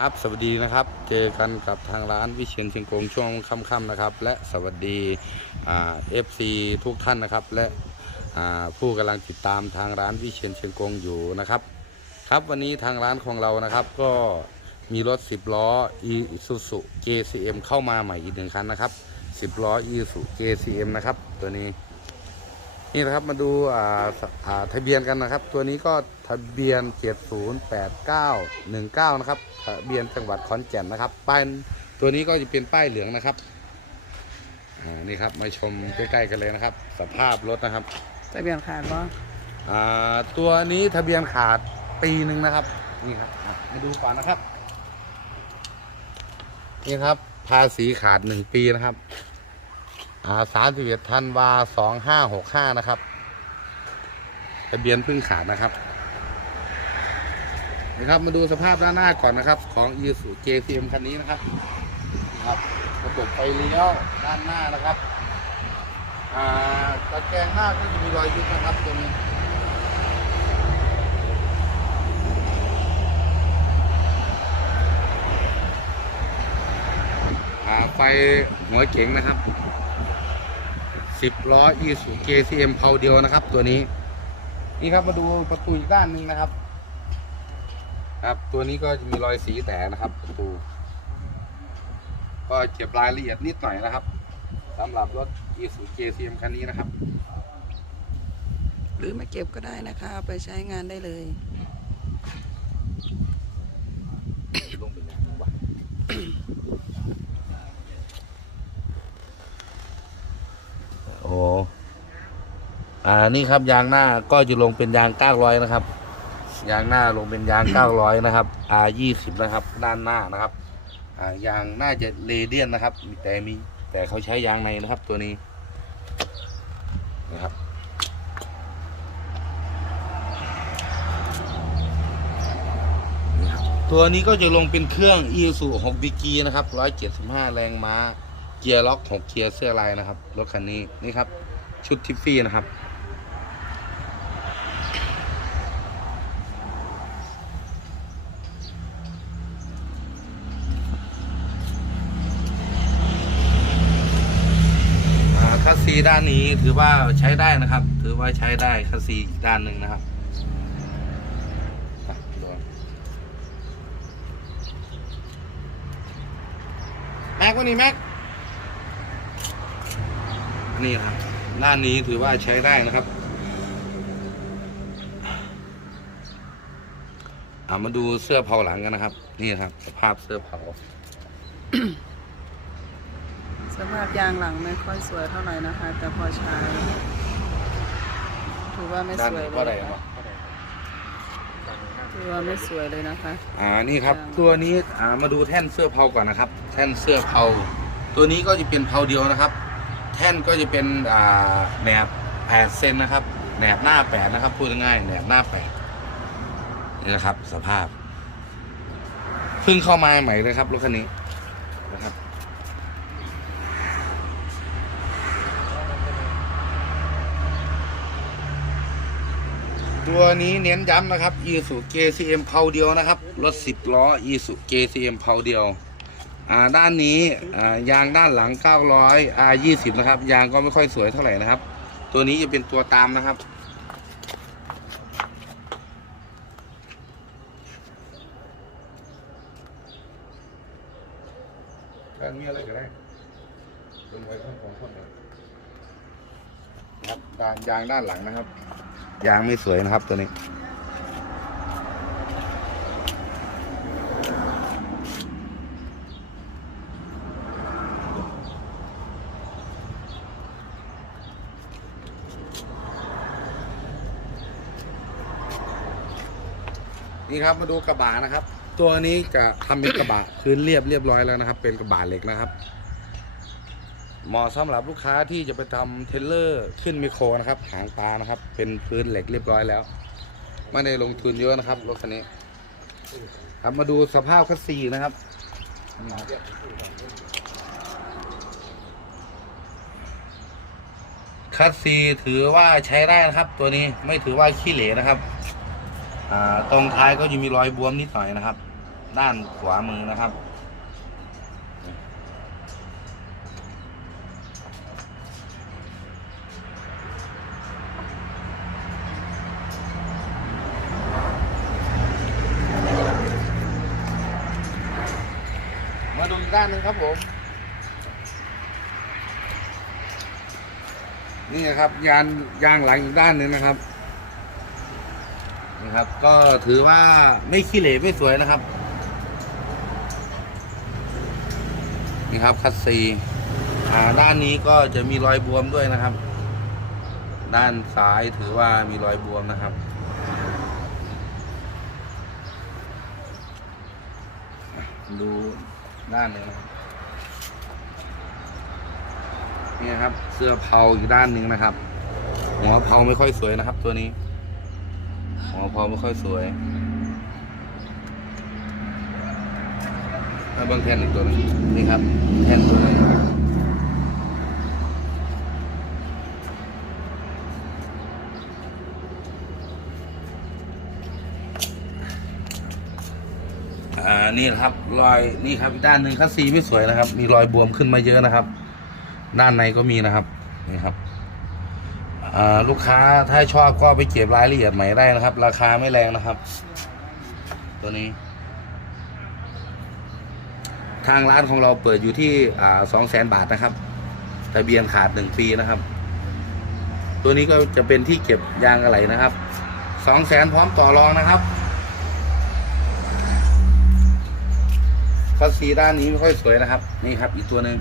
ครับสวัสดีนะครับเจอกันกับทางร้านวิเชียนเชียงกงช่วงค่ำๆนะครับ และสวัสดีเอฟซีทุกท่านนะครับ และผู้กำลังติดตามทางร้านวิเชียนเชียงกงอยู่นะครับ ครับวันนี้ทางร้านของเรานะครับ ก็มีรถ 10 ล้อ Isuzu JCM เข้ามาใหม่อีกหนึ่งคันนะครับ 10 ล้อ Isuzu JCM นะครับตัวนี้ นี่นะครับมาดูอ่าสอ่าทะเบียนกันนะครับ ตัวนี้ก็ทะเบียน 708919 นะครับทะเบียนจังหวัดขอนแก่นนะครับป้ายตัวนี้ก็จะเป็นป้ายเหลืองนะครับอ่านี่ครับมาชมใกล้ๆกันเลยนะครับ สภาพรถนะครับ ทะเบียนขาดบ่อ่าตัวนี้ทะเบียนขาดปีหนึ่งนะครับนี่ครับอะมาดูก่อนนะครับนี่ครับภาษีขาดหนึ่งปีนะครับ อ่าสามสิบเอ็ดธันวาสองห้าหกห้านะครับทะเบียนพิ่งขาดนะครับนะครับ มาดูสภาพด้านหน้าก่อนนะครับ ของ i s u JCM คันนี้นะครับครับระบบไฟเลี้ยวด้านหน้านะครับอ่าตะแกรงหน้าก็จะมีรอยยุบนะครับตรงนี้อ่าไฟหัวเก๋งนะครับ 10 ล้อ e s u JCM เพาเดียวนะครับ ตัวนี้ นี่ครับมาดูประตูอีกด้านหนึ่งนะครับ ครับ ตัวนี้ก็จะมีรอยสีแตกนะครับประตู ก็เก็บรายละเอียดนิดหน่อยนะครับสำหรับรถ e s u JCM คันนี้นะครับ หรือม่เก็บก็ได้นะคะ ไปใช้งานได้เลย ลงไปอย่างนี้วะ โอ้อ่านี่ครับยางหน้าก็จะลงเป็นยางเก้าร้อยนะครับ ยางหน้าลงเป็นยางเก้าร้อยนะครับ R ยี่สิบนะครับ ด้านหน้านะครับอ่ายางน่าจะเรเดียนนะครับแต่มีแต่เขาใช้ยางในนะครับตัวนี้นะครับตัวนี้ก็จะลงเป็นเครื่อง e s u 6 d g นะครับ175แรงม้า เกียร์ล็อก6เกียร์เสื้อลายนะครับ รถคันนี้นี่ครับ ชุดทิฟฟี่นะครับ คัสซีด้านนี้ถือว่าใช้ได้นะครับ ถือว่าใช้ได้คัสซีอีกด้านหนึ่งนะครับแม็กวันนี้แม็ก นี่ครับด้านนี้ถือว่าใช้ได้นะครับอ่ามาดูเสื้อเผาหลังกันนะครับ นี่ครับ สภาพเสื้อเผา สภาพยางหลังไม่ค่อยสวยเท่าไหร่นะคะ แต่พอใช้ ถือว่าไม่ด้านสวยนี้เลก็ยได้นะปะถือว่าไม่สวยเลยนะคะ อ่านี่ครับอ่าตัวนี้อ่ามาดูแท่นเสื้อเผาก่อนนะครับ แท่นเสื้อเผา ตัวนี้ก็จะเป็นเผาเดียวนะครับแท่นก็จะเป็นแหนบแปดเซนนะครับแหนบหน้าแปดนะครับพูดง่ายแหนบหน้าแปดนี่นะครับ สภาพเพิ่งเข้ามาใหม่เลยครับรถคันนี้นะครับตัวนี้เน้นย้ำนะครับ e s u JCM เพาเดียวนะครับ รถ 10 ล้อ e s u JCM เพาเดียว อ่าด้านนี้อ่ายางด้านหลัง 900 R 20นะครับ ยางก็ไม่ค่อยสวยเท่าไหร่นะครับ ตัวนี้จะเป็นตัวตามนะครับการมีอะไรก็ได้เป็นไว้ของของคนเลยครับด้านยางด้านหลังนะครับ ยางไม่สวยนะครับตัวนี้ นี่ครับมาดูกระบะนะครับ ตัวนี้จะทำเป็นกระบะพื้นเรียบเรียบร้อยแล้วนะครับ เป็นกระบะเหล็กนะครับเหมาะสำหรับลูกค้าที่จะไปทำเทเลอร์ขึ้นไมโครนะครับหางตานะครับ เป็นพื้นเหล็กเรียบร้อยแล้วไม่ได้ลงทุนเยอะนะครับรถคันนี้ ครับมาดูสภาพคัสซีนะครับคัสซีถือว่าใช้ได้นะครับ ตัวนี้ไม่ถือว่าขี้เหร่นะครับ ตรงท้ายก็จะมีรอยบวมนิดหน่อยนะครับ ด้านขวามือนะครับมาดูอีกด้านหนึ่งครับผม นี่นะครับยานยางหลังอีกด้านหนึ่งนะครับ ครับ ก็ถือว่าไม่ขี้เหร่ไม่สวยนะครับ นี่ครับคัสซีอ่าด้านนี้ก็จะมีรอยบวมด้วยนะครับ ด้านซ้ายถือว่ามีรอยบวมนะครับดูด้านหนึ่งนี่ครับ เสื้อเผาอีกด้านหนึ่งนะครับหัวเผาไม่ค่อยสวยนะครับ ตัวนี้ หัวเผาไม่ค่อยสวย แล้วบางแท่นอีกตัวนึงนี่ครับ แท่นตัวนึงอ่า นี่ครับรอย นี่ครับด้านหนึ่งคัสซีไม่สวยนะครับ มีรอยบวมขึ้นมาเยอะนะครับ ด้านในก็มีนะครับ นี่ครับ ลูกค้าถ้าชอบก็ไปเก็บรายละเอียดใหม่ได้นะครับ ราคาไม่แรงนะครับ ตัวนี้ ทางร้านของเราเปิดอยู่ที่สองแสนบาทนะครับทะเบียนขาดหนึ่งปีนะครับ ตัวนี้ก็จะเป็นที่เก็บยางอะไหล่นะครับสองแสนพร้อมต่อรองนะครับคัสซีด้านนี้ไม่ค่อยสวยนะครับ นี่ครับอีกตัวหนึ่ง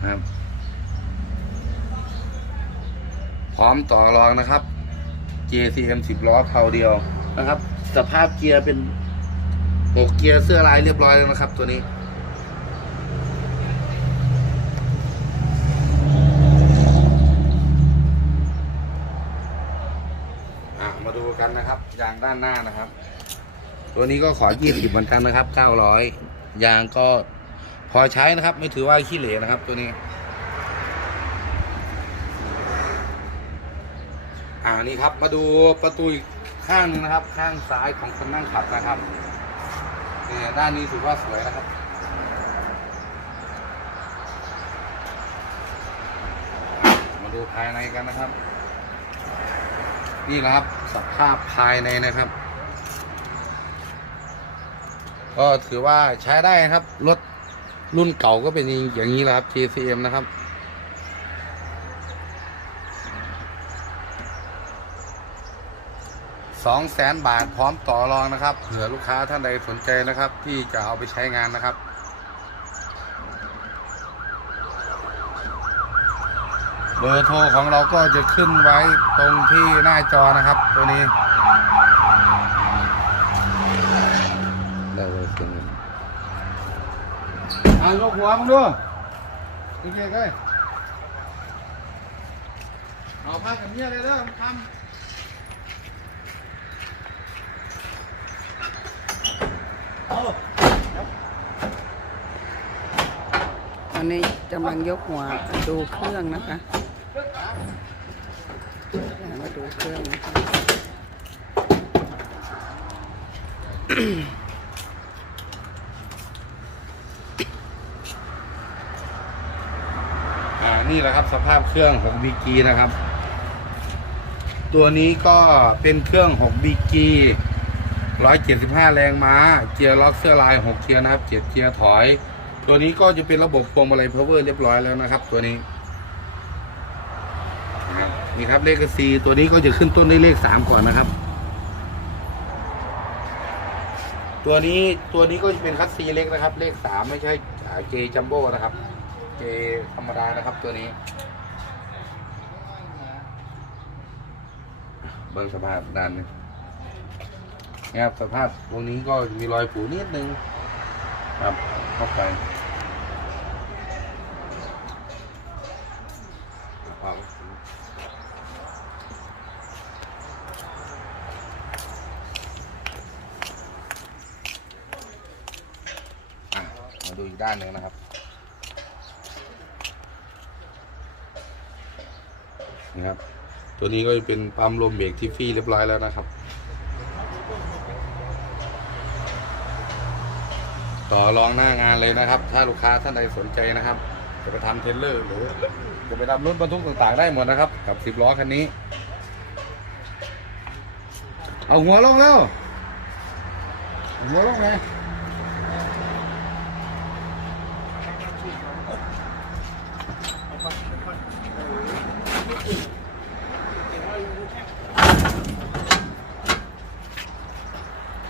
นะครับ พ ร้อมต่อรองนะครับ JCM 10 ล้อเผาเดียวนะครับ สภาพเกียร์เป็นหกเกียร์เสื้อลายเรียบร้อยแล้วนะครับ ตัวนี้ มาดูกันนะครับ ยางด้านหน้านะครับ ตัวนี้ก็ขอ 20 เหมือนกันนะครับ 900 ยางก็พอใช้นะครับ ไม่ถือว่าขี้เหร่นะครับ ตัวนี้ อ่า นี่ครับ มาดูประตูอีกข้างนึงนะครับ ข้างซ้ายของคนนั่งขับนะครับเนี่ยด้านนี้ถือว่าสวยนะครับมาดูภายในกันนะครับ นี่แหละครับสภาพภายในนะครับ ก็ถือว่าใช้ได้ครับรถรุ่นเก่าก็เป็นอย่างนี้แหละครับ JCM นะครับ สองแสนบาทพร้อมต่อรองนะครับ เผื่อลูกค้าท่านใดสนใจนะครับ ที่จะเอาไปใช้งานนะครับ เบอร์โทรของเราก็จะขึ้นไว้ตรงที่หน้าจอนะครับ ตัวนี้ได้เลยเสียงเงินอ่ายกหัวมึงดูโอเคเลยเอาผ้ากับเมียเลยเด้อมึงทำ ตอนนี้กำลังยกหัวดูเครื่องนะคะมาดูเครื่องนะคะอ่านี่แหละครับสภาพเครื่องของบีกีนะครับ ตัวนี้ก็เป็นเครื่อง6บีกี 175 แรงม้า เกียร์ล็อกเสื้อลาย 6 เกียร์นะครับ 7 เกียร์ถอย ตัวนี้ก็จะเป็นระบบพวงมาลัย power เรียบร้อยแล้วนะครับ ตัวนี้นี่ครับเลขซีตัวนี้ก็จะขึ้นต้นด้วยเลข 3 ก่อนนะครับ ตัวนี้ตัวนี้ก็จะเป็นคัสซีเล็กนะครับ เลข 3 ไม่ใช่เจจัมโบ้นะครับเจธรรมดานะครับตัวนี้เบิ้งสภาพด้านนี้ นะครับสภาพตรงนี้ก็มีรอยผูนิดนึงครับเข้าไปมาดูอีกด้านหนึ่งนะครับนี่ครับ ตัวนี้ก็จะเป็นปั๊มลมเบรกที่ฟรีเรียบร้อยแล้วนะครับ ต่อรองหน้างานเลยนะครับ ถ้าลูกค้าท่านใดสนใจนะครับ จะไปทำเทรลเลอร์หรือจะไปทำรถบรรทุกต่างๆได้หมดนะครับ กับสิบล้อคันนี้ เอาหัวลงแล้วเอาหัวลงไง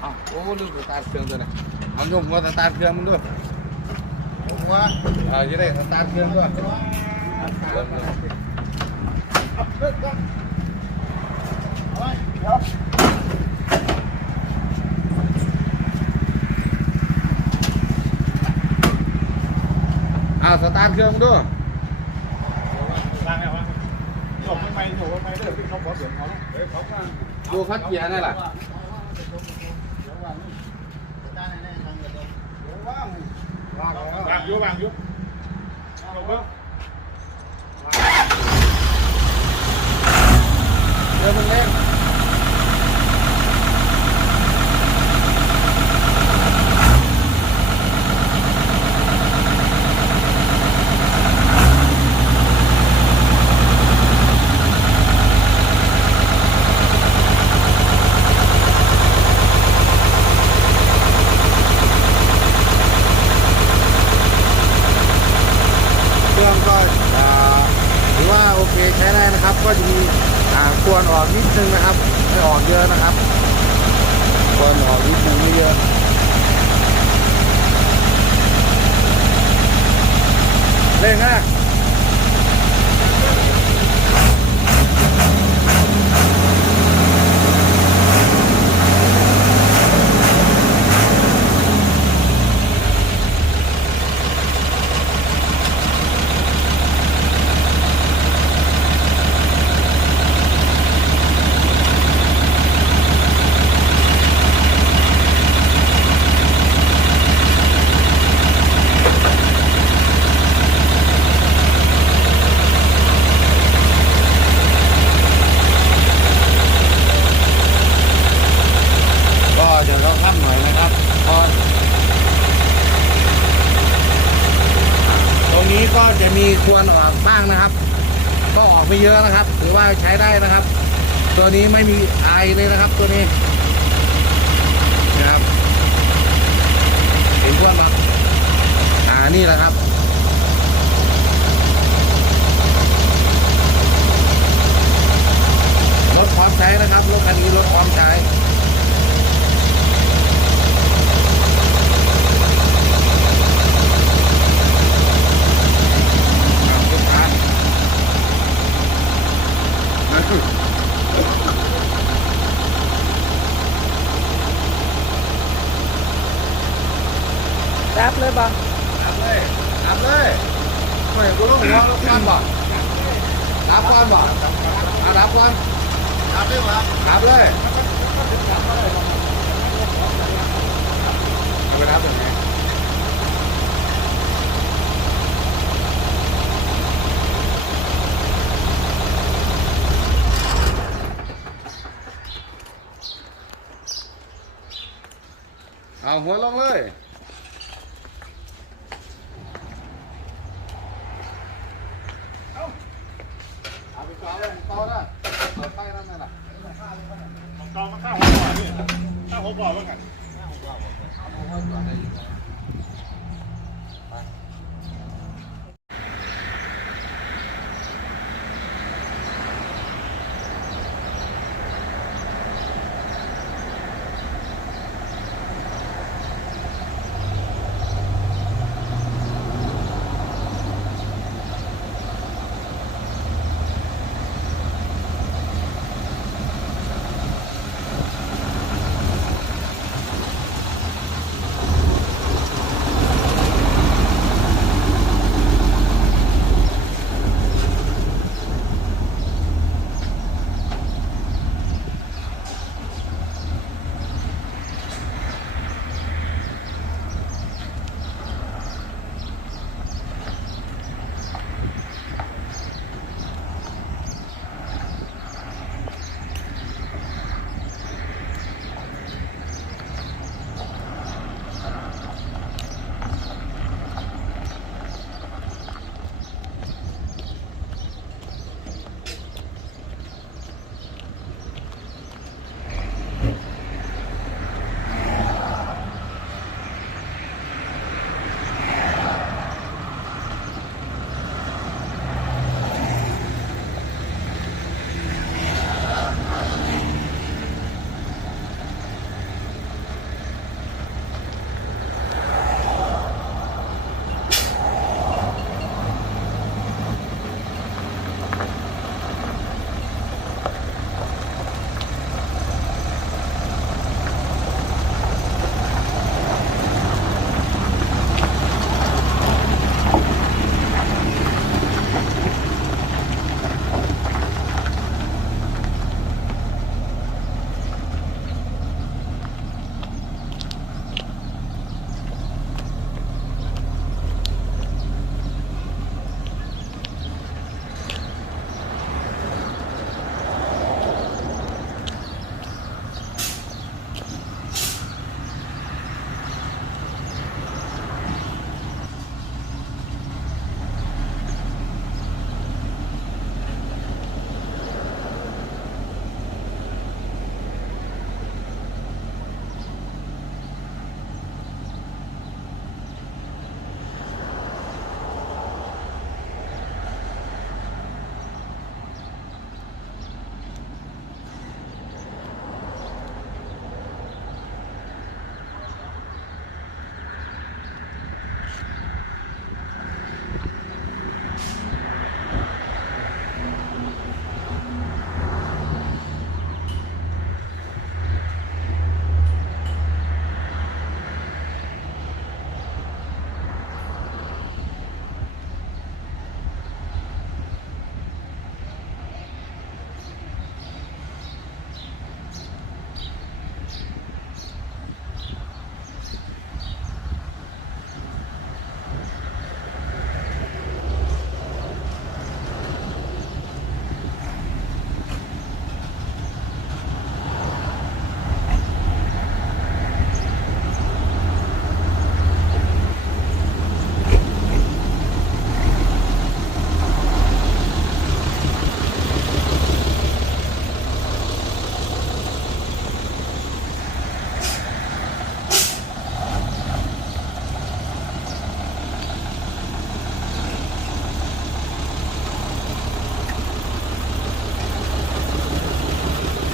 เอาโอ้ลืมตาเครื่องตัวนะ เอาโยมหัวสตาร์ทเครื่องมึงด้วยหัวเออจะได้สตาร์ทเครื่องด้วยเริ่มเลยเอาสตาร์ทเครื่องมึงด้วยล้างไงวะจบไม่จบไม่เด้อพี่เขาบอกเสียงเขาเฮ้ยเขาก็ดูคัดเกียร์นั่นแหละ วางยุบวางยุบแล้ว เดี๋ยวมึงเล่นเครื่องก็อ่าถือว่าโอเคใช้ได้นะครับ ก็จะมีอ่าควรออกนิดนึงนะครับ ไม่ออก เยอะนะครับเปิดหอวิทย์ไม่เยอะเร่งนะก็เดี๋ยวเราทำหน่อยนะครับเพราะตรงนี้ก็จะมีควรออกบ้างนะครับ ก็ออก ไม่เยอะนะครับถือว่าใช้ได้นะครับ ตัวนี้ไม่มีไอเลยนะครับ ตัวนี้นะครับเห็นพวรไหมอ่านี่แหละครับรถพร้อมใช้นะครับรถคันนี้รถพร้อมใช้เอาลูกค้ามาสิ รับเลยบ่ อับเลยอับเลยไม่กูต้องหัวรถกันบ่อับก่อนบ่อับอับก่อนอับเลยวะอับเลยเอาไปรับแบบนี้เอา หัวลงเลยเอาไปก่อนเลยต่อได้เปิดไฟนั่นน่ะกองมาข้าวหัวบ่อนี่ข้าวหัวบ่อบ้างกันเ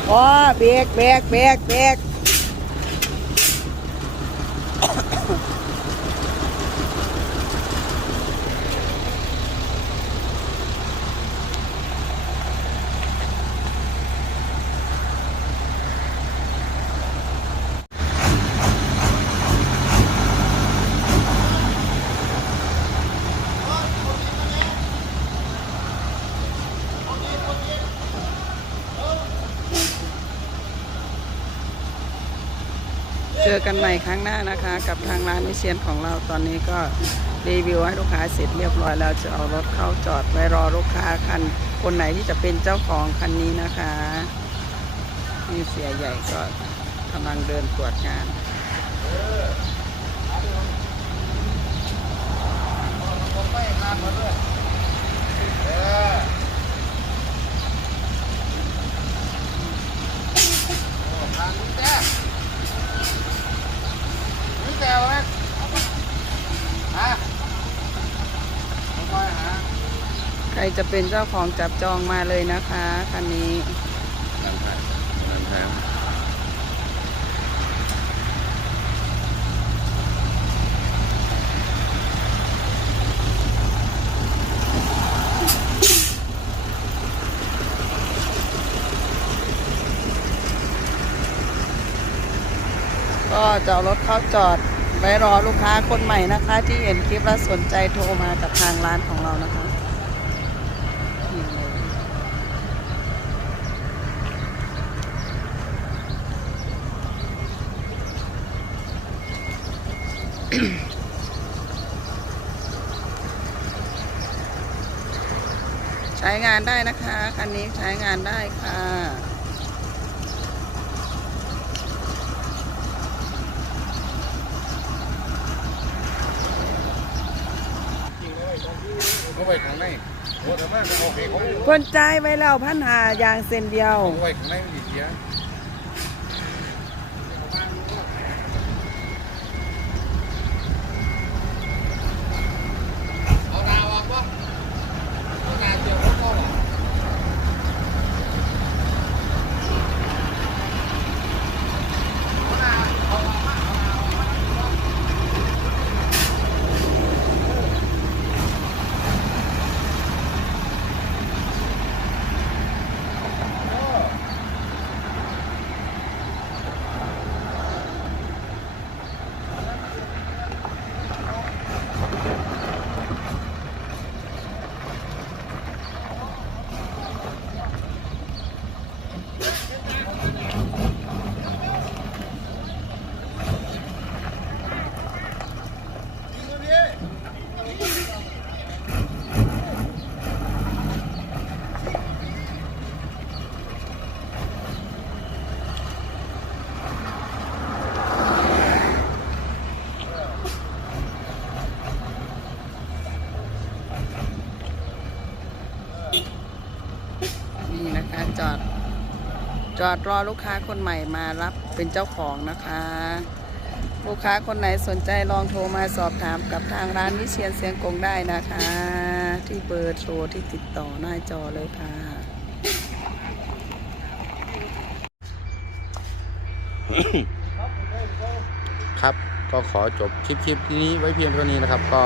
พอเบรกเบรกเบรกเบรก กันใหม่ครั้งหน้านะคะ กับทางร้านวิเชียนของเราตอนนี้ก็รีวิวให้ลูกค้าเสร็จเรียบร้อยแล้วจะเอารถเข้าจอดไว้รอลูกค้าคัน คนไหนที่จะเป็นเจ้าของคันนี้นะคะนี่เสียใหญ่ก็กำลังเดินตรวจงาน ใครจะเป็นเจ้าของจับจองมาเลยนะคะคันนี้แหละนั่นแหละ ก็ จะเอารถเข้าจอดไว้รอลูกค้าคนใหม่นะคะ ที่เห็นคลิปแล้วสนใจโทรมากับทางร้านของเรานะคะใช้งานได้นะคะ คันนี้ใช้งานได้ค่ะ เขาไว้ข้างใน โอ้แต่แม่โอ เคเขาเพิ่นจ่ายไว้แล้วพันหายางเส้นเดียวเขาไว้ข้างในมันดีเสีย เอาดาวออกปะเอาดาวเจียวเขาเข้าอะ นี่นะคะจอด จอดรอลูกค้าคนใหม่มารับเป็นเจ้าของนะคะ ลูกค้าคนไหนสนใจลองโทรมาสอบถามกับทางร้านวิเชียนเสียงกงได้นะคะ ที่เบอร์โทรที่ติดต่อหน้าจอเลยค่ะ ครับก็ขอจบคลิปคลิปนี้ไว้เพียงเท่านี้นะครับ ก็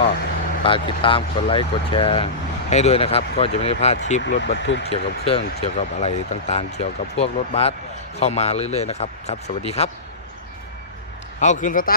ฝากติดตามกดไลค์กดแชร์ ให้ด้วยนะครับ ก็จะไม่ได้พลาดคลิปรถบรรทุกเกี่ยวกับเครื่องเกี่ยวกับอะไรต่างๆ เกี่ยวกับพวกรถบัสเข้ามาเรื่อยๆนะครับครับ สวัสดีครับ เอาคืนสตาร์ท